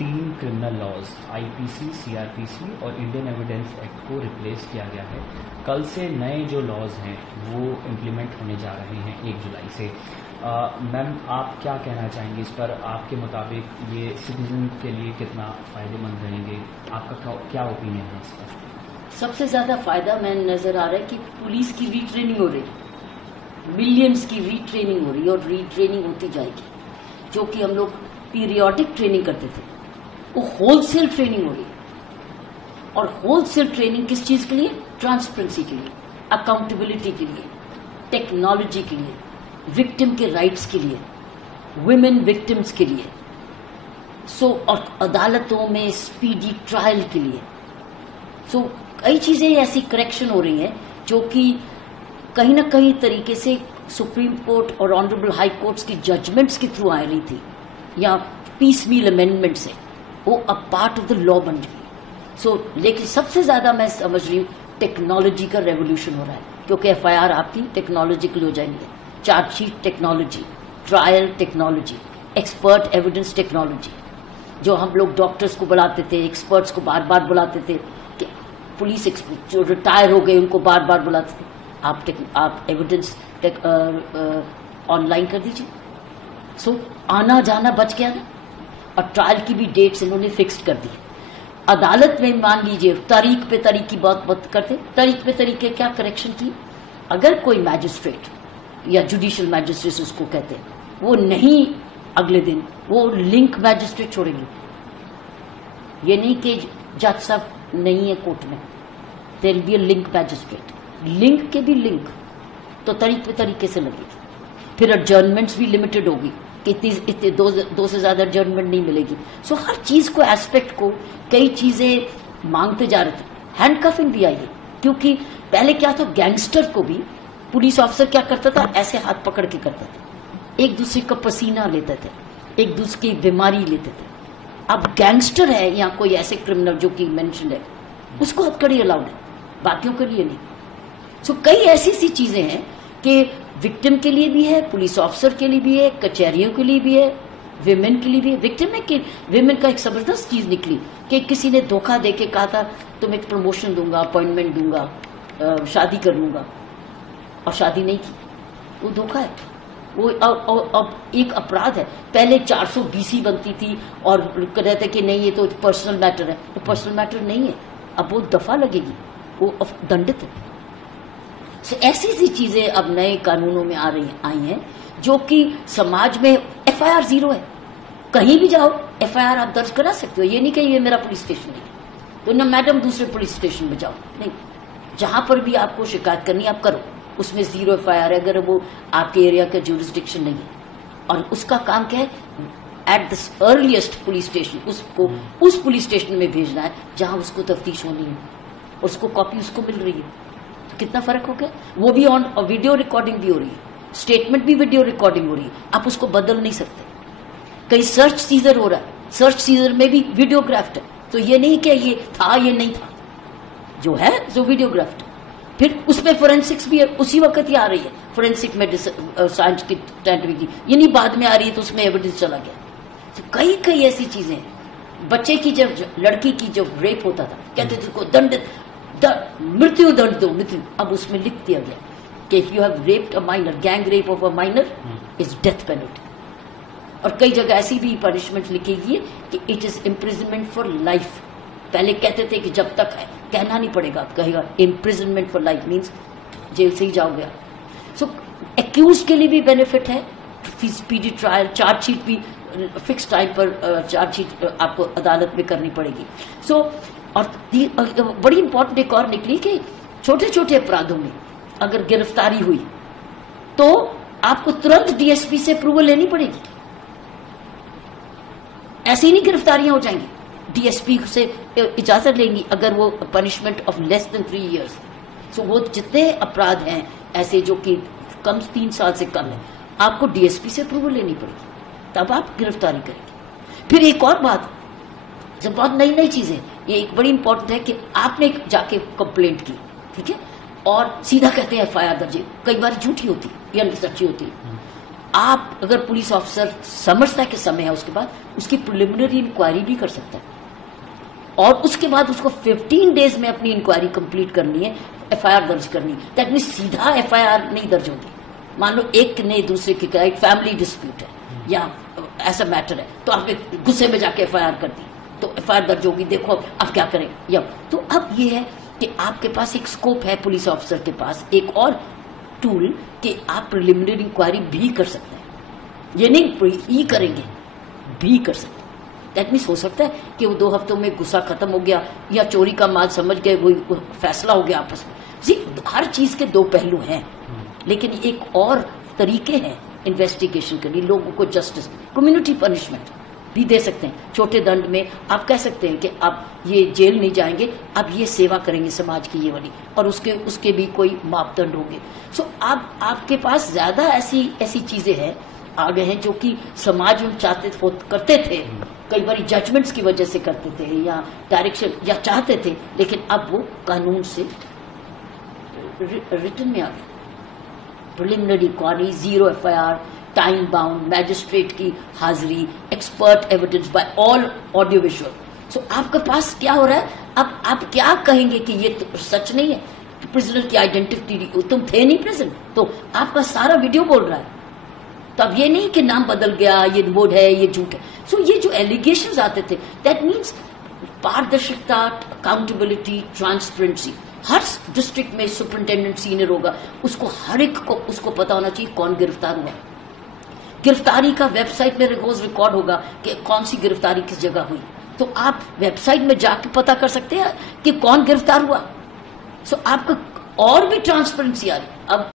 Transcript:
3 criminal laws IPC, CrPC और Indian evidence act को replace किया गया है। कल से नए जो लॉज हैं वो इम्प्लीमेंट होने जा रहे हैं 1 जुलाई से। मैम, आप क्या कहना चाहेंगे इस पर? आपके मुताबिक ये सिटीजन के लिए कितना फ़ायदेमंद रहेंगे? आपका क्या ओपिनियन है इस पर? सबसे ज्यादा फायदा मैंने नजर आ रहा है कि पुलिस की रीट्रेनिंग हो रही है, मिलियंस की रीट्रेनिंग हो रही है और रीट्रेनिंग होती जाएगी। जो कि हम लोग पीरियोडिक ट्रेनिंग करते थे, वो होलसेल ट्रेनिंग हो रही है। और होलसेल ट्रेनिंग किस चीज के लिए? ट्रांसपेरेंसी के लिए, अकाउंटेबिलिटी के लिए, टेक्नोलॉजी के लिए, विक्टिम के राइट्स के लिए, वुमेन विक्टिम्स के लिए, और अदालतों में स्पीडी ट्रायल के लिए। कई चीजें ऐसी करेक्शन हो रही हैं जो कि कहीं ना कहीं तरीके से सुप्रीम कोर्ट और ऑनरेबल हाई कोर्ट्स की जजमेंट्स के थ्रू आ रही थी या पीसमील अमेंडमेंट से, वो अब पार्ट ऑफ द लॉ बन गई। लेकिन सबसे ज्यादा मैं समझ रही हूँ टेक्नोलॉजी का रेवोल्यूशन हो रहा है, क्योंकि एफआईआर आपकी टेक्नोलॉजिकल हो जाएंगे, chargesheet technology, trial technology, expert evidence technology. जो हम लोग डॉक्टर्स को बुलाते थे, एक्सपर्ट्स को बार बार बुलाते थे, कि पुलिस जो रिटायर हो गए उनको बार बार बुलाते थे, आप एविडेंस ऑनलाइन कर दीजिए। आना जाना बच गया ना। और ट्रायल की भी डेट्स इन्होंने फिक्स्ड कर दी। अदालत में मान लीजिए तारीख पे तारीख की बात मत करते, तारीख पे तारीख के क्या करेक्शन की? अगर कोई मैजिस्ट्रेट या जुडिशियल मैजिस्ट्रेट उसको कहते हैं, वो नहीं अगले दिन, वो लिंक मैजिस्ट्रेट छोड़ेंगे। ये नहीं कि जज साहब नहीं है कोर्ट में, there will be a link magistrate. Link के भी लिंक तो तरीके से लगेगी। फिर एडजर्नमेंट्स भी लिमिटेड होगी कि इतने दो से ज्यादा एडजर्नमेंट नहीं मिलेगी। हर चीज को, एस्पेक्ट को, कई चीजें मांगते जा रहे थे। हैंडकफिंग भी आई है, क्योंकि पहले क्या था, गैंगस्टर को भी पुलिस ऑफिसर क्या करता था, ऐसे हाथ पकड़ के करता था, एक दूसरे का पसीना लेते थे, एक दूसरे की बीमारी लेते थे। अब गैंगस्टर है या कोई ऐसे क्रिमिनल जो कि मेंशन है, उसको हथकड़ी अलाउड है, बाकियों के लिए नहीं। कई ऐसी सी चीजें हैं कि विक्टिम के लिए भी है, पुलिस ऑफिसर के लिए भी है, कचहरियों के लिए भी है, विमेन के लिए भी है। विक्टिम में कि विमेन का एक जबरदस्त चीज निकली कि किसी ने धोखा देके कहा था तुम एक प्रमोशन दूंगा, अपॉइंटमेंट दूंगा, शादी कर लूंगा, और शादी नहीं की। वो धोखा है। वो अब एक अपराध है। पहले 420 बनती थी और कहते थे कि नहीं ये तो पर्सनल मैटर है, तो पर्सनल मैटर नहीं है, अब वो दफा लगेगी, वो दंडित है। ऐसी सी चीजें अब नए कानूनों में आई हैं जो कि समाज में एफआईआर 0 है। कहीं भी जाओ एफआईआर आप दर्ज करा सकते हो। ये नहीं कि ये मेरा पुलिस स्टेशन है तो ना मैडम दूसरे पुलिस स्टेशन में जाओ, नहीं, जहां पर भी आपको शिकायत करनी आप करो, उसमें 0 एफआईआर है अगर वो आपके एरिया का ज्यूरिसडिक्शन नहीं है। और उसका काम क्या है, at the earliest police station उसको उस पुलिस स्टेशन में भेजना है जहां उसको तफ्तीश होनी है, उसको कॉपी उसको मिल रही है। कितना फर्क हो गया। वो भी ऑन वीडियो रिकॉर्डिंग भी हो रही है, स्टेटमेंट भी वीडियो रिकॉर्डिंग हो रही है, आप उसको बदल नहीं सकते। कहीं सर्च सीजर हो रहा है, सर्च सीजर में भी वीडियोग्राफ्ट है, तो ये नहीं कि ये था ये नहीं था, जो है जो वीडियोग्राफ्ट। फिर उसमें फोरेंसिक्स भी है, उसी वक्त ही आ रही है फोरेंसिक साइंस की टेक्नोलॉजी, ये नहीं बाद में आ रही है तो उसमें एविडेंस चला गया। तो कई ऐसी चीजें, बच्चे की जब लड़की की जब रेप होता था कहते थे उसको दंडित मृत्यु दंड दो, मृत्यु। अब उसमें लिख दिया गया कि if you have raped a minor, gang rape of a minor is death penalty. और कई जगह ऐसी भी पनिशमेंट लिखी गई है कि it is imprisonment for life. पहले कहते थे कि जब तक है, कहना नहीं पड़ेगा, कहेगा imprisonment for life means jail से ही जाओगे। एक्यूज के लिए भी बेनिफिट है, स्पीडी ट्रायल, चार्जशीट भी फिक्स टाइम पर चार्जशीट आपको अदालत में करनी पड़ेगी। और बड़ी इंपॉर्टेंट एक और निकली कि छोटे छोटे अपराधों में अगर गिरफ्तारी हुई तो आपको तुरंत डीएसपी से अप्रूवल लेनी पड़ेगी। ऐसे ही नहीं गिरफ्तारियां हो जाएंगी, डीएसपी से इजाजत लेंगी अगर वो punishment of less than 3 years। वो जितने अपराध हैं ऐसे जो कि कम 3 साल से कम है, आपको डीएसपी से अप्रूवल लेनी पड़ेगी, तब आप गिरफ्तारी करेंगे। फिर एक और बात, जब बहुत नई चीजें, ये एक बड़ी इंपॉर्टेंट है कि आपने जाके कंप्लेंट की, ठीक है, और सीधा कहते हैं एफआईआर दर्ज, कई बार झूठी होती है या सच्ची होती है। आप अगर पुलिस ऑफिसर समझता है कि समय है, उसके बाद उसकी प्रिलिमिनरी इंक्वायरी भी कर सकता है और उसके बाद उसको 15 डेज में अपनी इंक्वायरी कंप्लीट करनी है, एफआईआर दर्ज करनी है। दैट मीन सीधा एफआईआर नहीं दर्ज होगी। मान लो एक ने दूसरे के एक फैमिली डिस्प्यूट है या ऐसा मैटर है, तो आपने गुस्से में जाके एफआईआर कर दी, तो एफआईआर दर्ज होगी। देखो अब क्या करें या तो अब ये है कि आपके पास एक स्कोप है, पुलिस ऑफिसर के पास एक और टूल कि आप प्रिलिमिनरी इंक्वायरी भी कर सकते हैं। ये नहीं ही करेंगे, भी कर सकते हैं। दैट मीन्स हो सकता है कि वो 2 हफ्तों में गुस्सा खत्म हो गया या चोरी का माल समझ गए, वो फैसला हो गया आपस में। जी, हर चीज के 2 पहलू हैं, लेकिन एक और तरीके हैं इन्वेस्टिगेशन के लिए। लोगों को जस्टिस, कम्युनिटी पनिशमेंट भी दे सकते हैं। छोटे दंड में आप कह सकते हैं कि आप ये जेल नहीं जाएंगे, आप ये सेवा करेंगे समाज की ये वाली, और उसके भी कोई मापदंड होंगे। सो आपके पास ज्यादा ऐसी चीजें हैं आ गए हैं जो कि समाज में करते थे, कई बार जजमेंट्स की वजह से करते थे या डायरेक्शन या चाहते थे, लेकिन अब वो कानून से रिटन में आ गए। Preliminary inquiry, 0 FIR, time bound, magistrate की हाजिरी, expert evidence by all audio visual. So आपके पास क्या हो रहा है, अब आप क्या कहेंगे कि ये तो सच नहीं है, प्रिजनर की आइडेंटिटी, तुम थे नहीं प्रेजेंट, तो आपका सारा वीडियो बोल रहा है। तो अब ये नहीं कि नाम बदल गया, ये वोट है, ये झूठ है। सो ये जो एलिगेशंस आते थे, दैट मीन्स पारदर्शिता, अकाउंटेबिलिटी, ट्रांसपेरेंसी। हर डिस्ट्रिक्ट में सुपरिंटेंडेंट सीनियर होगा, उसको हर एक को उसको पता होना चाहिए कौन गिरफ्तार हुआ। गिरफ्तारी का वेबसाइट में रोज रिकॉर्ड होगा कि कौन सी गिरफ्तारी किस जगह हुई, तो आप वेबसाइट में जाके पता कर सकते हैं कि कौन गिरफ्तार हुआ। सो आपका और भी ट्रांसपेरेंसी आ रही। अब